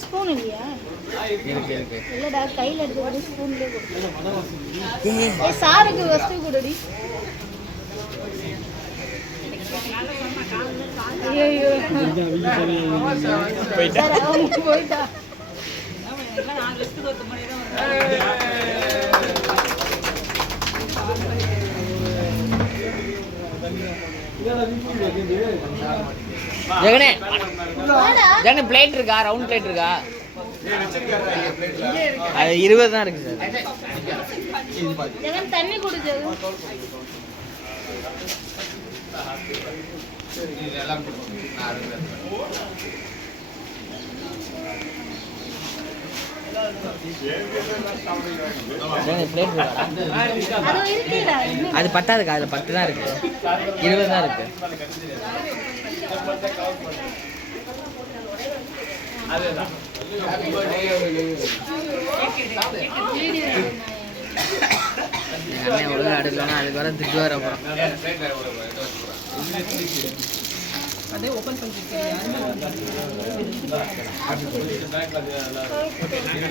Spoon இல்லையா? இல்லடா, கையில் எடுத்து ஸ்பூன்லேயே கொடுத்து சாருக்கு வஸ்து கொடுடி. ஐயோ போயிட்டா. ஜெகனே ஜெகனே பிளேட் இருக்கா? ரவுண்ட் பிளேட் இருக்கா? அது 20 தான் இருக்கு சார். ஜெகன் தண்ணி குடு ஜெகன். அது பத்தாதுக்கா, அதுல 10 தான் இருக்கு, 20 தான் இருக்கு. ஒழுங்கா அடுக்கலன்னா அதுக்கு வர திட்டு வர அப்புறம் அதே ஓபன் பண்ணிட்டு